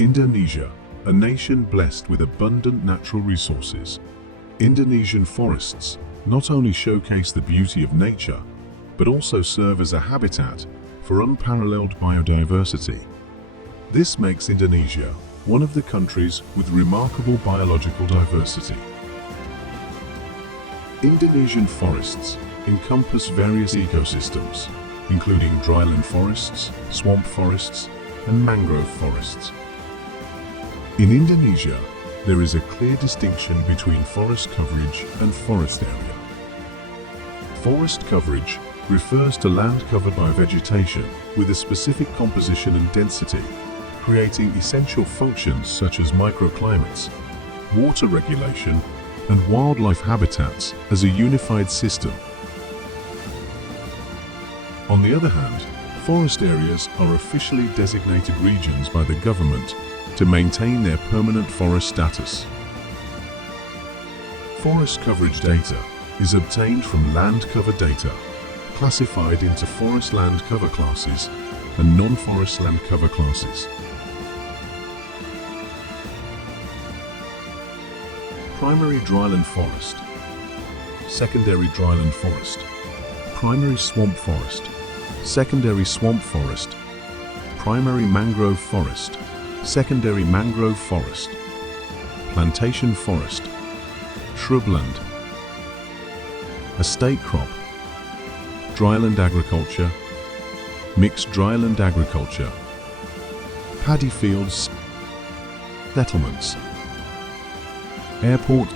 Indonesia, a nation blessed with abundant natural resources. Indonesian forests not only showcase the beauty of nature, but also serve as a habitat for unparalleled biodiversity. This makes Indonesia one of the countries with remarkable biological diversity. Indonesian forests encompass various ecosystems, including dryland forests, swamp forests, and mangrove forests. In Indonesia, there is a clear distinction between forest coverage and forest area. Forest coverage refers to land covered by vegetation with a specific composition and density, creating essential functions such as microclimates, water regulation, and wildlife habitats as a unified system. On the other hand, forest areas are officially designated regions by the government to maintain their permanent forest status. Forest coverage data is obtained from land cover data, classified into forest land cover classes and non-forest land cover classes. Primary dryland forest, secondary dryland forest, primary swamp forest, secondary swamp forest, primary mangrove forest, secondary mangrove forest, plantation forest, shrubland, estate crop, dryland agriculture, mixed dryland agriculture, paddy fields, settlements, airport,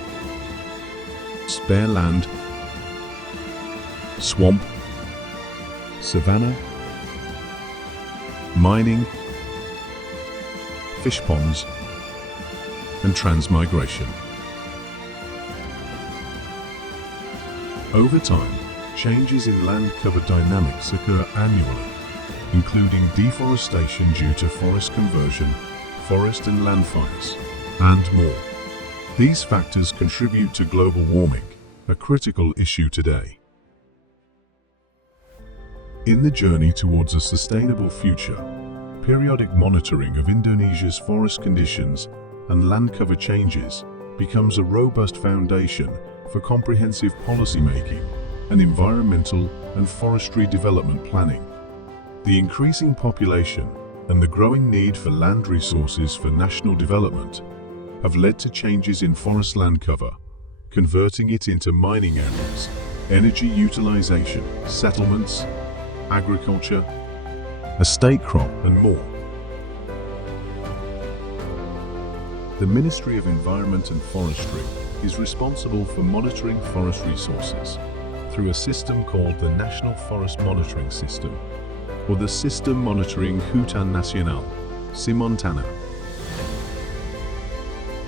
spare land, swamp, savanna, mining, fish ponds, and transmigration. Over time, changes in land cover dynamics occur annually, including deforestation due to forest conversion, forest and land fires, and more. These factors contribute to global warming, a critical issue today. In the journey towards a sustainable future, periodic monitoring of Indonesia's forest conditions and land cover changes becomes a robust foundation for comprehensive policymaking and environmental and forestry development planning. The increasing population and the growing need for land resources for national development have led to changes in forest land cover, converting it into mining areas, energy utilization, settlements, agriculture, estate crop, and more. The Ministry of Environment and Forestry is responsible for monitoring forest resources through a system called the National Forest Monitoring System, or the Sistem Monitoring Hutan Nasional, Simontana.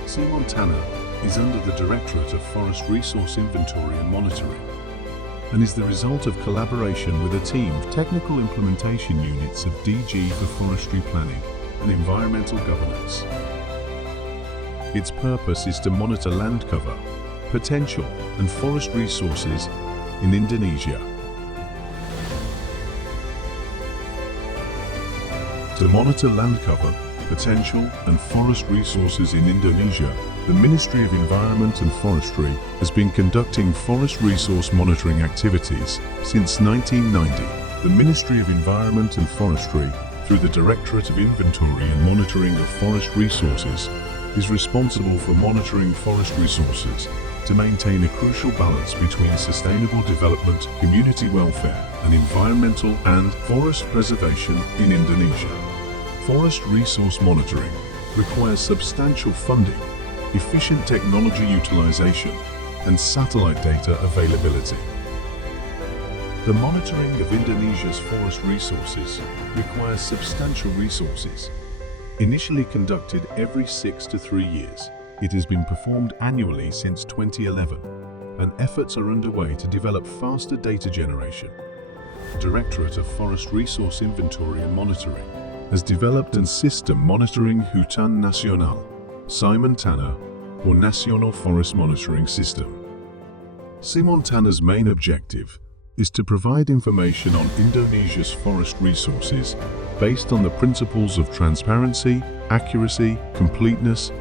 Simontana is under the Directorate of Forest Resource Inventory and Monitoring, and is the result of collaboration with a team of technical implementation units of DG for Forestry Planning and Environmental Governance. Its purpose is to monitor land cover, potential, and forest resources in Indonesia. To monitor land cover, potential, and forest resources in Indonesia, the Ministry of Environment and Forestry has been conducting forest resource monitoring activities since 1990. The Ministry of Environment and Forestry, through the Directorate of Inventory and Monitoring of Forest Resources, is responsible for monitoring forest resources to maintain a crucial balance between sustainable development, community welfare, and environmental and forest preservation in Indonesia. Forest resource monitoring requires substantial funding, efficient technology utilization, and satellite data availability. The monitoring of Indonesia's forest resources requires substantial resources. Initially conducted every 6 to 3 years, it has been performed annually since 2011, and efforts are underway to develop faster data generation. The Directorate of Forest Resource Inventory and Monitoring has developed a Sistem Monitoring Hutan Nasional, Simontana, or National Forest Monitoring System. Simontana's main objective is to provide information on Indonesia's forest resources based on the principles of transparency, accuracy, completeness,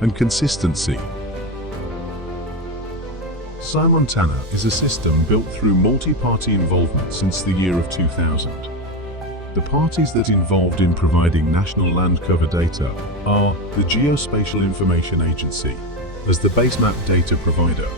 and consistency. Simontana is a system built through multi-party involvement since the year of 2000. The parties that involved in providing national land cover data are the Geospatial Information Agency as the base map data provider,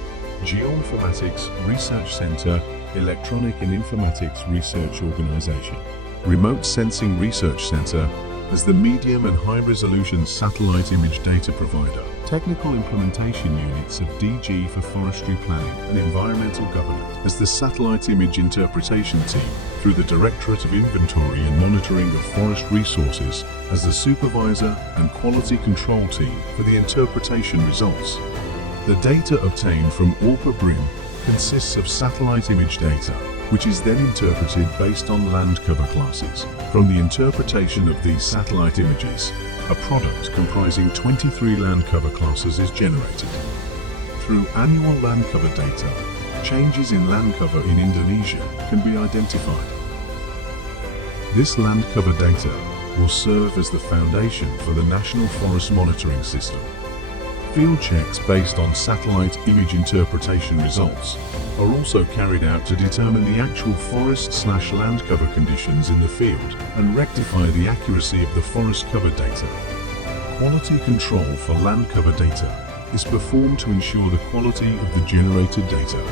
Geoinformatics Research Center, Electronic and Informatics Research Organization, Remote Sensing Research Center as the medium and high-resolution satellite image data provider, technical implementation units of DG for forestry planning and environmental governance as the satellite image interpretation team through the Directorate of Inventory and Monitoring of Forest Resources as the supervisor and quality control team for the interpretation results. The data obtained from ARPA BRIM consists of satellite image data, which is then interpreted based on land cover classes. From the interpretation of these satellite images, a product comprising 23 land cover classes is generated. Through annual land cover data, changes in land cover in Indonesia can be identified. This land cover data will serve as the foundation for the National Forest Monitoring System. Field checks based on satellite image interpretation results are also carried out to determine the actual forest/land cover conditions in the field and rectify the accuracy of the forest cover data. Quality control for land cover data is performed to ensure the quality of the generated data.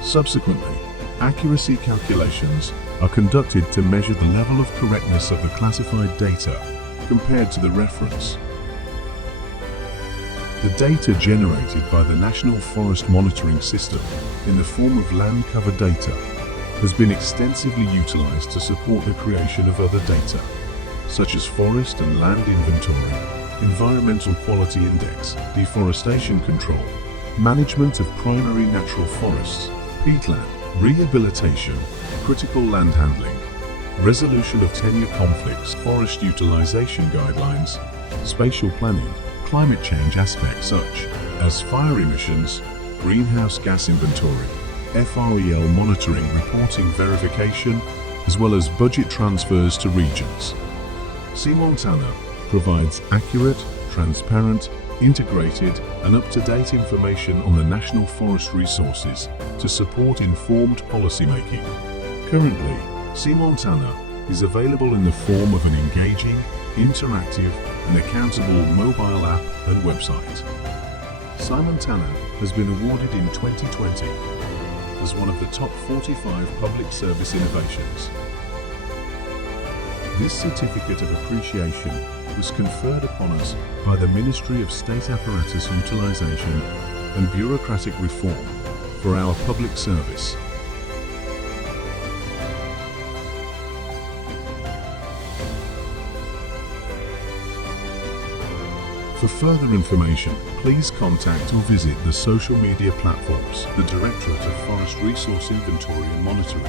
Subsequently, accuracy calculations are conducted to measure the level of correctness of the classified data compared to the reference. The data generated by the National Forest Monitoring System in the form of land cover data has been extensively utilized to support the creation of other data, such as forest and land inventory, environmental quality index, deforestation control, management of primary natural forests, peatland, rehabilitation, critical land handling, resolution of tenure conflicts, forest utilization guidelines, spatial planning, climate change aspects such as fire emissions, greenhouse gas inventory, FREL monitoring, reporting verification, as well as budget transfers to regions. Simontana provides accurate, transparent, integrated, and up-to-date information on the national forest resources to support informed policymaking. Currently, Simontana is available in the form of an engaging, interactive, and accountable mobile app and website. Simontana has been awarded in 2020 as one of the top 45 public service innovations. This certificate of appreciation was conferred upon us by the Ministry of State Apparatus Utilization and Bureaucratic Reform for our public service. For further information, please contact or visit the social media platforms, the Directorate of Forest Resource Inventory and Monitoring,